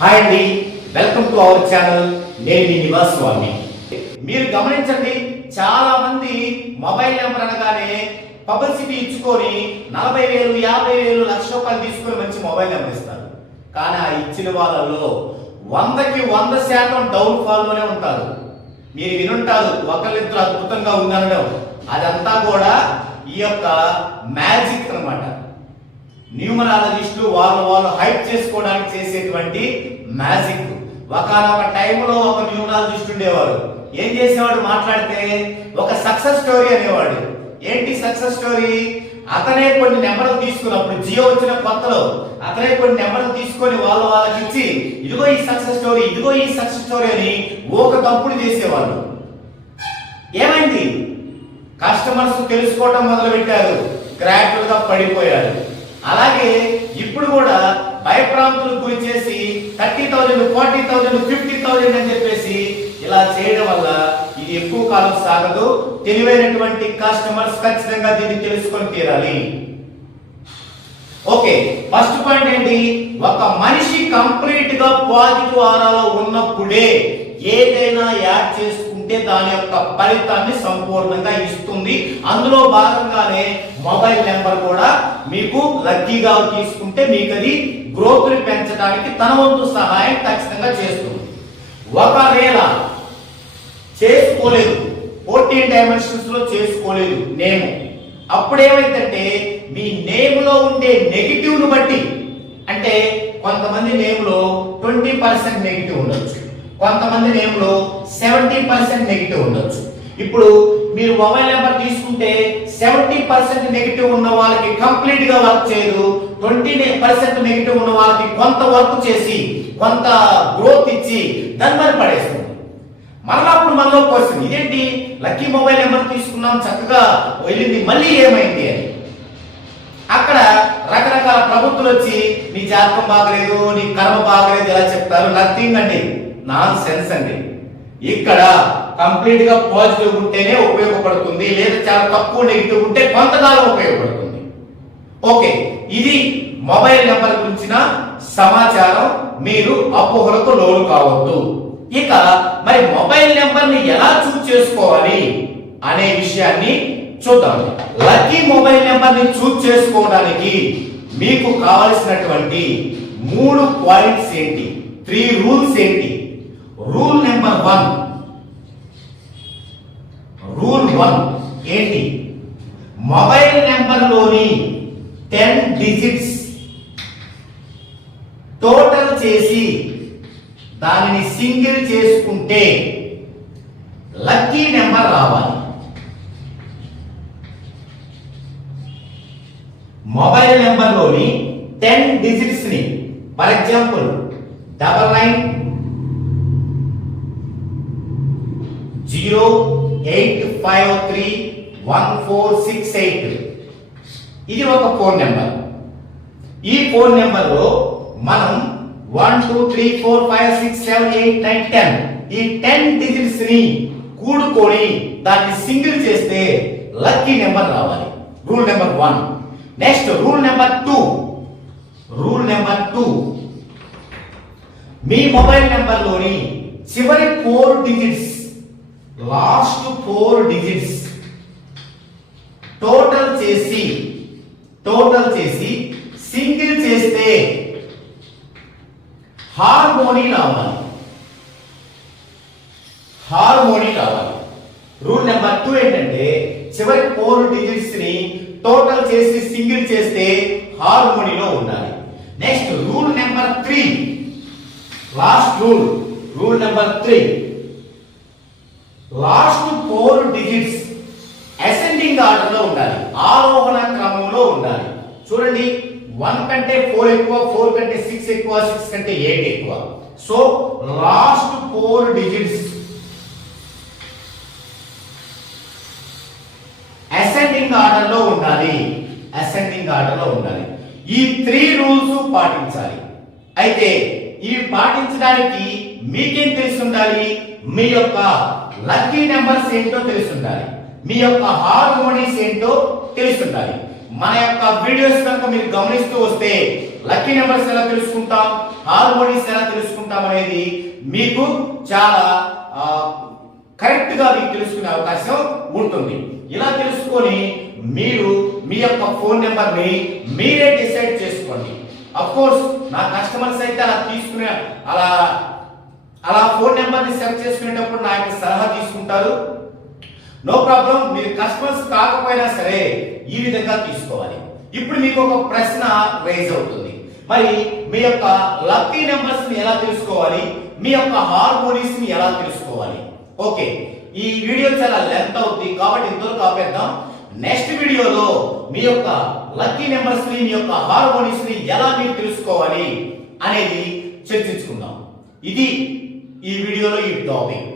Hi అండి, welcome to our channel. నేను మీ నివాస్ స్వామి. మీరు గమనించండి, చాలా మంది మొబైల్ నెంబర్ అనగానే పబ్లిసిటీ ఇచ్చుకొని 40,000, 50,000, ₹1,00,000 తీసుకొని మంచి మొబైల్ నెంబర్ ఇస్తారు. కానీ ఆ ఇచ్చిన వాళ్ళలో 100కి 100% డౌన్ ఫాల్ లోనే ఉంటారు. మీరు వినుంటారు, ఒకళ్ళిద్దరు అద్భుతంగా ఉందనడం. అదంతా కూడా ఈ యొక్క మ్యాజిక్ అన్నమాట. న్యూమరాలజిస్టులు వాళ్ళు హైప్ చేసుకోవడానికి చేసేటువంటి మ్యాజిక్. ఒకనొక టైంలో ఒక న్యూమరాలజిస్ట్ ఉండేవాడు. ఏం చేసేవాడు? మాట్లాడితే ఒక సక్సెస్ స్టోరీ అనేవాడు. ఏంటి సక్సెస్ స్టోరీ? అతనే కొన్ని నెంబర్లు తీసుకున్నప్పుడు, జియో వచ్చిన కొత్తలో అతనే కొన్ని నెంబర్లు తీసుకొని వాళ్ళకి ఇచ్చి, ఇదిగో ఈ సక్సెస్ స్టోరీ, ఇదిగో ఈ సక్సెస్ స్టోరీ అని ఒక తప్పుడు చేసేవాళ్ళు. ఏమైంది? కస్టమర్స్ తెలుసుకోవటం మొదలు పెట్టారు, గ్రాడ్యువల్ గా పడిపోయారు. అలాగే ఇప్పుడు కూడా భయప్రాంతులకు గురి చేసి 30,000, 40,000, 50,000 అని చెప్పేసి ఇలా చేయడం వల్ల ఇది ఎక్కువ కాలం సాగదు. తెలివైనటువంటి కస్టమర్స్ ఖచ్చితంగా దీన్ని తెలుసుకొని తీరాలి. ఓకే, ఫస్ట్ పాయింట్ ఏంటి? ఒక మనిషి కంప్లీట్ గా పాజిటివ్ ఆరాలో ఉన్నప్పుడే ఏదైనా యాడ్ చేసుకుంటే దాని యొక్క ఫలితాన్ని సంపూర్ణంగా ఇస్తుంది. అందులో భాగంగానే మొబైల్ నెంబర్ కూడా మీకు లక్కీగా తీసుకుంటే మీకు అది గ్రోత్ ని పెంచడానికి తన వంతు సహాయం ఖచ్చితంగా చేస్తుంది. ఒకవేళ చేసుకోలేదు, 14 డైమెన్షన్స్ లో చేసుకోలేదు నేమ్, అప్పుడేమైందంటే మీ నేమ్ లో ఉండే నెగిటివ్ ను బట్టి, అంటే కొంతమంది నేమ్ లో 20% నెగిటివ్ ఉండొచ్చు, కొంతమంది నేమ్ లో 70% నెగిటివ్ ఉండొచ్చు. ఇప్పుడు మీరు మొబైల్ నెంబర్ తీసుకుంటే 70% నెగిటివ్ ఉన్న వాళ్ళకి కంప్లీట్ గా వర్క్ చేయదు, 20% నెగిటివ్ ఉన్న వాళ్ళకి కొంత వర్క్ చేసి కొంత గ్రోత్ ఇచ్చి దాన్ని మరి పడేస్తుంది. మనలో క్వశ్చన్ ఇదేంటి, లక్కీ మొబైల్ నెంబర్ తీసుకున్నాం, చక్కగా వెళ్ళింది, మళ్ళీ ఏమైంది అని. అక్కడ రకరకాల ప్రభుత్వాలు వచ్చి నీ జాతకం బాగలేదు, నీ కర్మ బాగలేదు ఎలా చెప్తారు? నథింగ్ అండి, నాన్ సెన్స్ అండి. ఇక్కడ కంప్లీట్ గా పాజిటివ్ ఉంటేనే ఉపయోగపడుతుంది, లేదా చాలా తక్కువ నెగిటివ్ ఉంటే కొంతకాలం ఉపయోగపడుతుంది. ఓకే, ఇది మొబైల్ నెంబర్ గురించిన సమాచారం. మీరు అపోహలకు లోను కావద్దు. ఇక మరి మొబైల్ నెంబర్ ని ఎలా చూస్ చేసుకోవాలి అనే విషయాన్ని చూద్దాం. లక్కీ మొబైల్ నెంబర్ ని చూస్ చేసుకోవడానికి మీకు కావలసినటువంటి 3 పాయింట్స్ ఏంటి, 3 రూల్స్ ఏంటి? రూల్ నెంబర్ 1, రూల్ 1 ఏంటి? మొబైల్ నెంబర్ లోని 10 డిజిట్స్ టోటల్ చేసి దానిని సింగిల్ చేసుకుంటే లక్కీ నెంబర్ రావాలి. మొబైల్ నెంబర్ లోని 10 డిజిట్స్ ని, ఫర్ ఎగ్జాంపుల్ 9908531468, ఇది ఒక ఫోన్ నెంబర్. ఈ ఫోన్ నెంబర్ లో మనం 1 2 3 4 5 6 7 8 9 10 ఈ 10 డిజిట్స్ ని కూడుకొని దాన్ని సింగిల్ చేస్తే లక్కీ నెంబర్ రావాలి. Rule number 1. Next rule number 2. Rule number 2, మీ మొబైల్ నెంబర్ లోని చివరి 4 డిజిట్స్, లాస్ట్ 4 డిజిట్స్ టోటల్ చేసి సింగిల్ చేస్తే హార్మోనీ రావాలి. రూల్ నెంబర్ 2 ఏంటంటే చివరి 4 డిజిట్స్ ని టోటల్ చేసి సింగిల్ చేస్తే హార్మోనీలో ఉండాలి. Next rule number 3, last rule number 3, last 4 digits ascending order లో ఉండాలి, ఆరోహణ క్రమంలో ఉండాలి. చూడండి, 1 కంటే 4 ఎక్కువ, 4 కంటే 6 ఎక్కువ, 6 కంటే 8 ఎక్కువ. So last 4 digits ascending order లో ఉండాలి. ఈ 3 రూల్స్ పాటించాలి. అయితే ఇవి పాటించడానికి మీకేం తెలిసి ఉండాలి? మీ యొక్క లక్కీ నెంబర్స్ ఏంటో తెలిసి ఉండాలి, మీ యొక్క హార్మోనీస్ ఏంటో తెలిసి ఉండాలి. మన యొక్క వీడియోస్ కనుక మీరు గమనిస్తూ వస్తే లక్కీ నెంబర్స్ ఎలా తెలుసుకుంటాం, హార్మోనీస్ ఎలా తెలుసుకుంటాం అనేది మీకు చాలా కరెక్ట్ గా మీకు తెలుసుకునే అవకాశం ఉంటుంది. ఇలా తెలుసుకొని మీరు మీ యొక్క ఫోన్ నెంబర్ ని మీరే డిసైడ్ చేసుకోండి. అఫ్ కోర్స్ నా కస్టమర్స్ అయితే అలా తీసుకునే అలా ఫోన్ నెంబర్ ని సెలెక్ట్ చేసుకునేటప్పుడు నా యొక్క సలహా తీసుకుంటారు. No problem. మీరు కస్టమర్స్ కాకపోయినా సరే ఈ విధంగా తీసుకోవాలి. ఇప్పుడు మీకు ఒక ప్రశ్న రైజ్ అవుతుంది, మరి మీ యొక్క లక్కీ నెంబర్స్ ని ఎలా తెలుసుకోవాలి, మీ యొక్క హార్మోనీస్ ని ఎలా తెలుసుకోవాలి? ఓకే, ఈ వీడియో చాలా లెంత్ అవుతుంది కాబట్టి ఇందులో ఆపేద్దాం. నెక్స్ట్ వీడియోలో మీ యొక్క లక్కీ నెంబర్స్ ని, మీ యొక్క హార్మోనీస్ ని ఎలా మీరు తెలుసుకోవాలి అనేది చర్చించుకుందాం. ఇది ఈ వీడియోలో ఈ టాపిక్.